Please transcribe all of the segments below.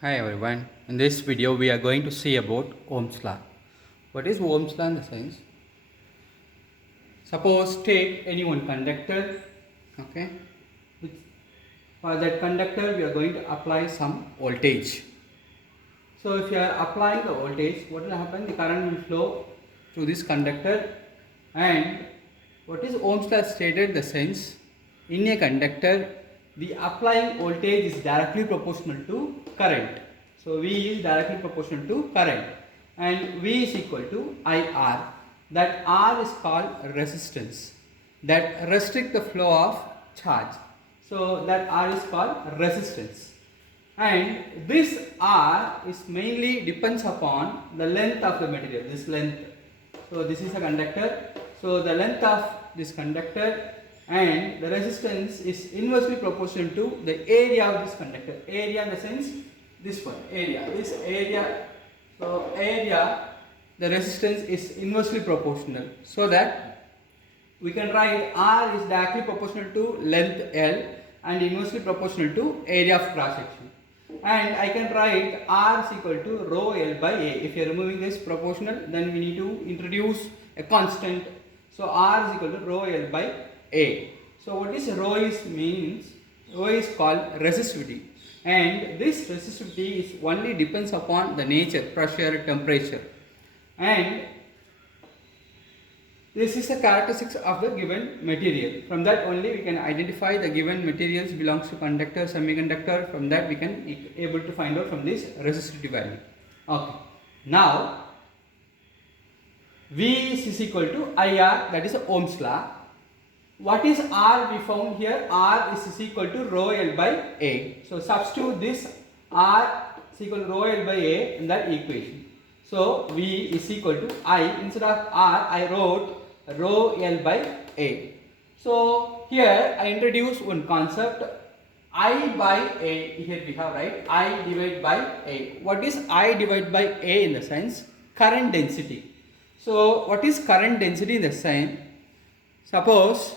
Hi everyone. In this video we are going to see about Ohm's law. What is Ohm's law in the sense? Suppose take any one conductor, okay. For that conductor we are going to apply some voltage. So if you are applying the voltage, what will happen? The current will flow through this conductor, and what is Ohm's law stated? The sense in a conductor the applying voltage is directly proportional to current. So V is directly proportional to current, and V is equal to IR. That R is called resistance that restrict the flow of charge. So that R is called resistance, and this R is mainly depends upon the length of the material. This length. So this is a conductor. So the length of this conductor and the resistance is inversely proportional to the area of this conductor. Area in the sense this one, area, this area. So area, the resistance is inversely proportional, so that we can write R is directly proportional to length L and inversely proportional to area of cross section. And I can write R is equal to rho L by A. If you are removing this proportional, then we need to introduce a constant. So R is equal to rho L by A. So what is rho is means? Rho is called resistivity, and this resistivity is only depends upon the nature, pressure, temperature, and this is the characteristics of the given material. From that only we can identify the given materials belongs to conductor, semiconductor. From that we can able to find out from this resistivity value. Okay. Now V is equal to IR, that is Ohm's law. What is R we found here? R is equal to rho L by A. So substitute this R is equal to rho L by A in that equation. So V is equal to I, instead of R I wrote rho L by A. So here I introduce one concept, I by A. Here we have, right, I divided by A. What is I divided by A in the sense? Current density. So what is current density in the sense? Suppose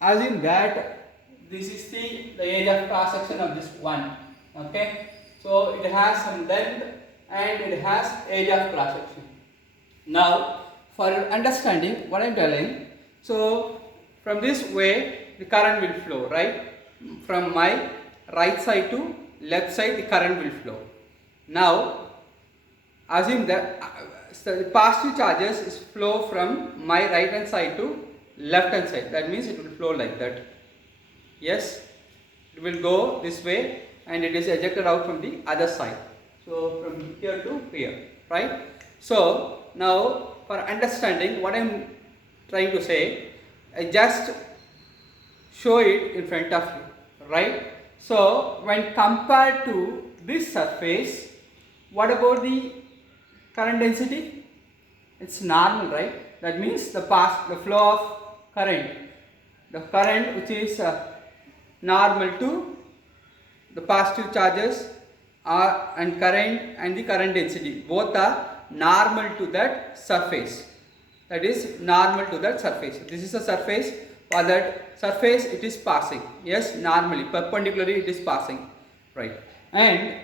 assume that this is the area of cross section of this one, okay. So it has some length and it has area of cross section. Now for understanding what I am telling, so from this way the current will flow, right? From my right side to left side the current will flow. Now assume that the positive charges is flow from my right hand side to left hand side. That means it will flow like that. Yes, it will go this way and it is ejected out from the other side. So from here to here, right? So now for understanding what I am trying to say, I just show it in front of you, right? So when compared to this surface, what about the current density? It's normal, right? That means the flow of current, the current which is normal to the positive charges and current and the current density, both are normal to that surface. That is normal to that surface. This is a surface. For that surface it is passing. Yes, normally perpendicularly it is passing, right? And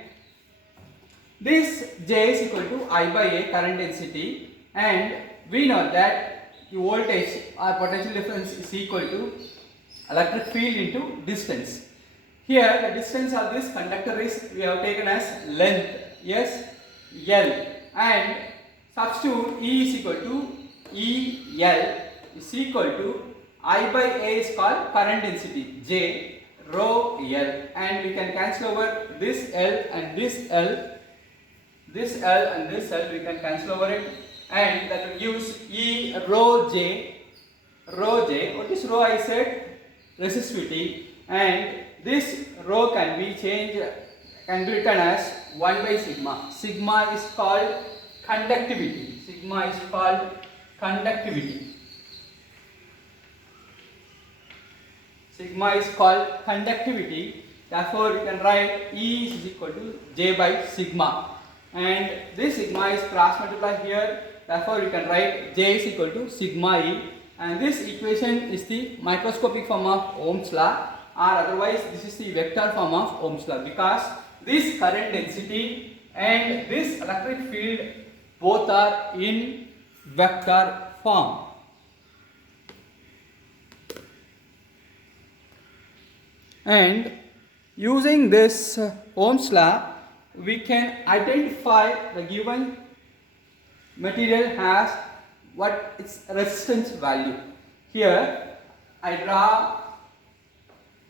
this J is equal to I by A, current density, and we know that the voltage or potential difference is equal to electric field into distance. Here the distance of this conductor is we have taken as length, yes, L, and substitute E is equal to EL is equal to I by A is called current density, J rho L, and we can cancel over this L and this L, this L and this L, we can cancel over it, and that will use E rho J. What is rho? I said resistivity, and this rho can be changed, can be written as 1 by sigma. Sigma is called conductivity. Sigma is called conductivity. Sigma is called conductivity. Therefore, you can write E is equal to J by sigma, and this sigma is cross multiplied here. Therefore, you can write J is equal to sigma E, and this equation is the microscopic form of Ohm's law, or otherwise this is the vector form of Ohm's law, because this current density and this electric field both are in vector form. And using this Ohm's law, we can identify the given material has what its resistance value. Here I draw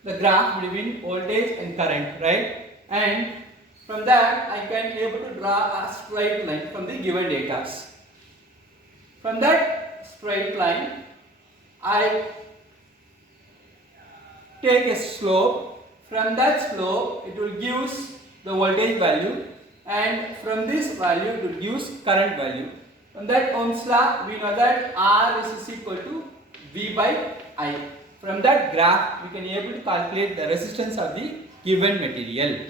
the graph between voltage and current, right? And from that I can able to draw a straight line from the given data. From that straight line I take a slope. From that slope it will give the voltage value, and from this value it will give current value. From that Ohm's law we know that R is equal to V by I. From that graph we can able to calculate the resistance of the given material.